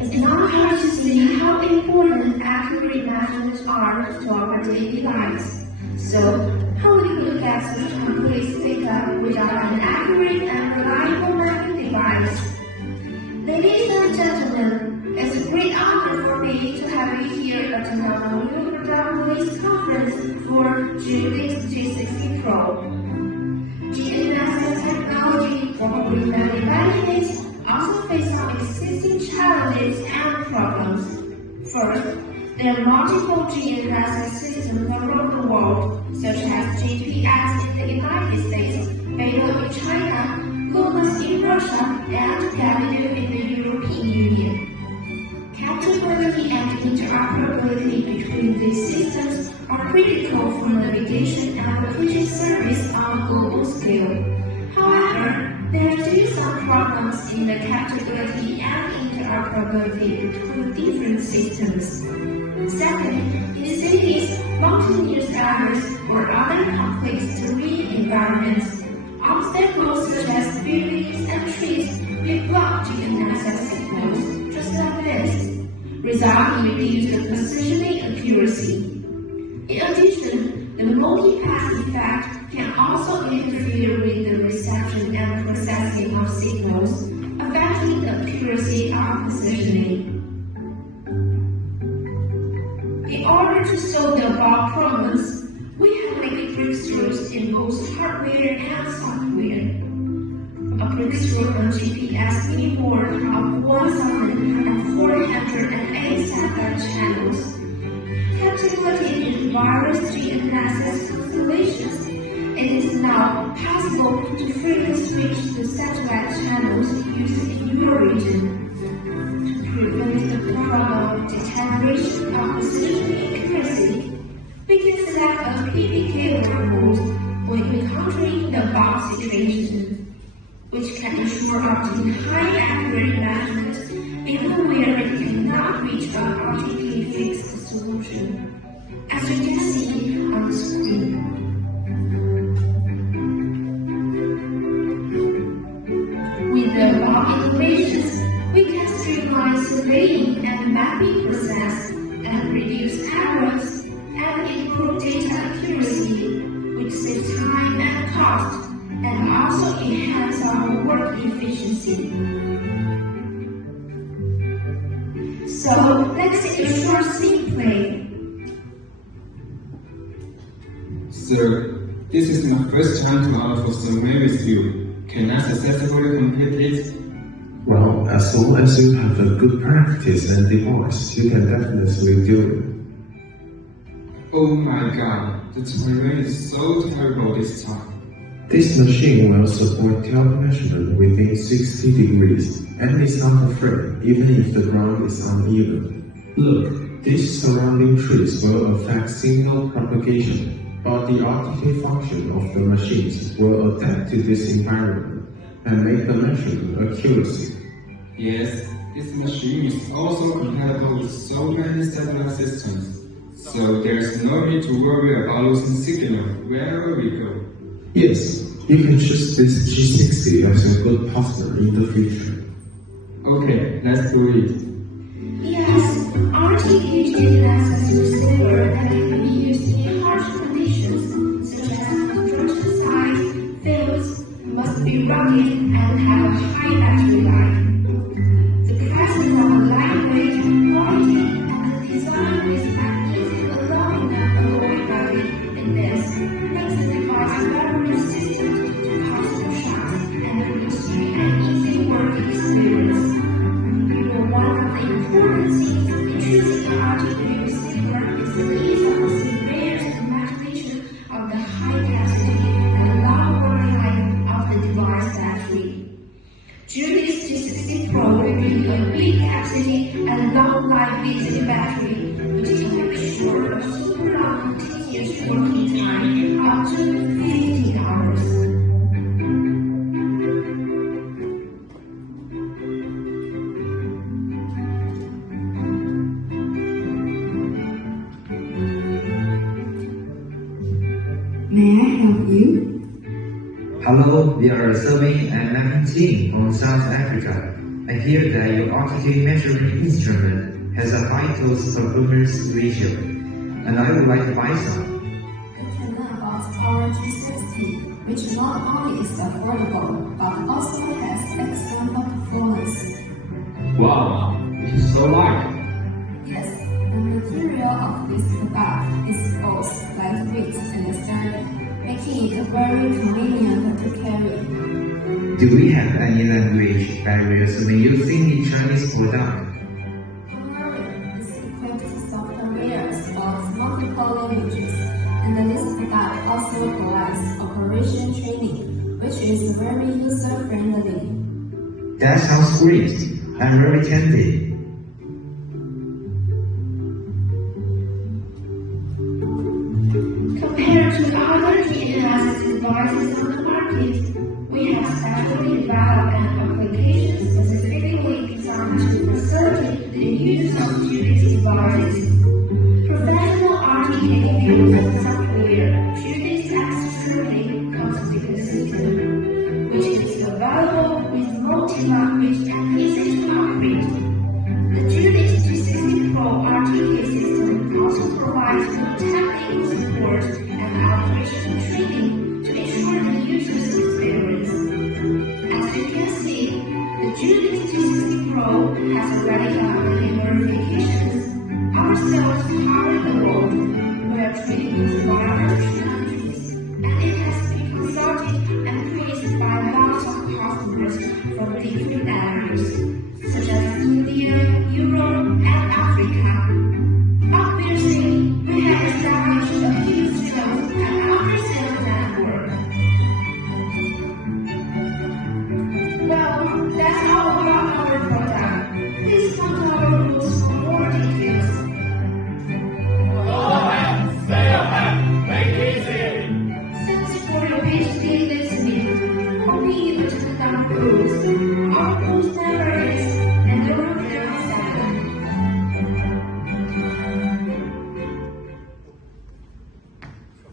It's not hard to see how important accurate measurements are to our daily lives. So, how we could get such complex data without an accurate and reliable mapping device? Ladies and gentlemen, it's a great honor for me to have you here at the WWDC conference for GLIX G60 Pro. GNSS technology for green valley benefits also face some existing challenges and problems. First, there are multiple GNSS systems around the world, such as GPS in the United States, Beidou in China, GLONASS in Russia, and Galileo in the European Union. Compatibility and interoperability between these systems are critical for navigation and location service on a global scale. However, there are still some problems in the compatibility and interoperability between different systems. Second, in cities, mountainous areas, or other complex terrain environments, obstacles such as buildings and trees may block GNSS signals, just like this, resulting in reduced positioning accuracy. In addition, the multi-pass effect can also interfere with the reception and processing of signals, affecting the accuracy of positioning. In order to solve the above problems, we have made breakthroughs in both hardware and software. A breakthrough on GPS mainboard of 1,408 satellite channels. Compatibility with various GNSS constellations, it is now possible to freely switch the satellite channels used in your region. To prevent the problem of deterioration of positioning accuracy, we can select a PPK mode when encountering the above situation, which can ensure obtaining high accurate measurements even where it cannot reach a RTK fixed solution, as you can see on the screen. With the above innovations, we can streamline surveying and mapping process and reduce errors and improve data accuracy, which saves time and cost, and also enhance our work efficiency. So, let's take a short scene play. Sir, this is my first time to offer some with you. Can I successfully complete it? Well, as long as you have a good practice and device, you can definitely do it. Oh my god, the terrain is so terrible this time. This machine will support tilt measurement within 60 degrees and is unafraid even if the ground is uneven. Look, these surrounding trees will affect signal propagation, but the RTK function of the machines will adapt to this environment and make the measurement accuracy. Yes, this machine is also compatible with so many satellite systems, so there's no need to worry about losing signal wherever we go. Yes, you can choose this G60 as a good partner in the future. Okay, let's do it. Yes, RTK GNSS receiver that can be used in harsh conditions, such as construction sites, fields, must be rugged and have a high battery life. The presence of a lightweight, quality, and design with magnesium aluminum alloy body in this makes the device very resistant to possible shocks and produce an easy work experience. One of the important things in choosing an RTK receiver is the ease of the surveyor's imagination of the high capacity and long working life of the device battery. GLIX G60 Pro will be a big capacity and long life battery, which can ensure a super long continuous working time up to 15 hours. May I help you? Hello, we are a surveying and mapping team from South Africa. I hear that your RTK measuring instrument has a high close performance ratio, and I would like to buy some. You can learn about our G60, which not only is affordable, but also has excellent performance. Wow, it is so light. Yes, the material of this product is both lightweight and sturdy, making it very convenient to carry. Do we have any language barriers when using the Chinese product? Don't worry, it's equipped with software supports multiple languages, and this product also provides operation training, which is very user-friendly. That sounds great. I'm very tempted. Compared to other GNSS devices on the market, we have specially developed an application specifically designed to facilitate the use of GNSS devices. Professional RTK uses software GNSS Extremely Configured System, which is available with multi-language and easy to operate. The GNSS 360 Pro RTK system also provides technical support and operation training to ensure the user's experience. As you can see, the GNSS 360 Pro has already done many verifications. Our cells power the world. We are trading with various countries, and it has been consulted and praised by lots of customers from different areas, such as India, Europe, and Africa. Obviously, we have established a huge sales and after-sales network. Well, that's all about our product. Please come to our booth for more details. Thanks for your patiently listening. Hoping you attend our booth. Our booth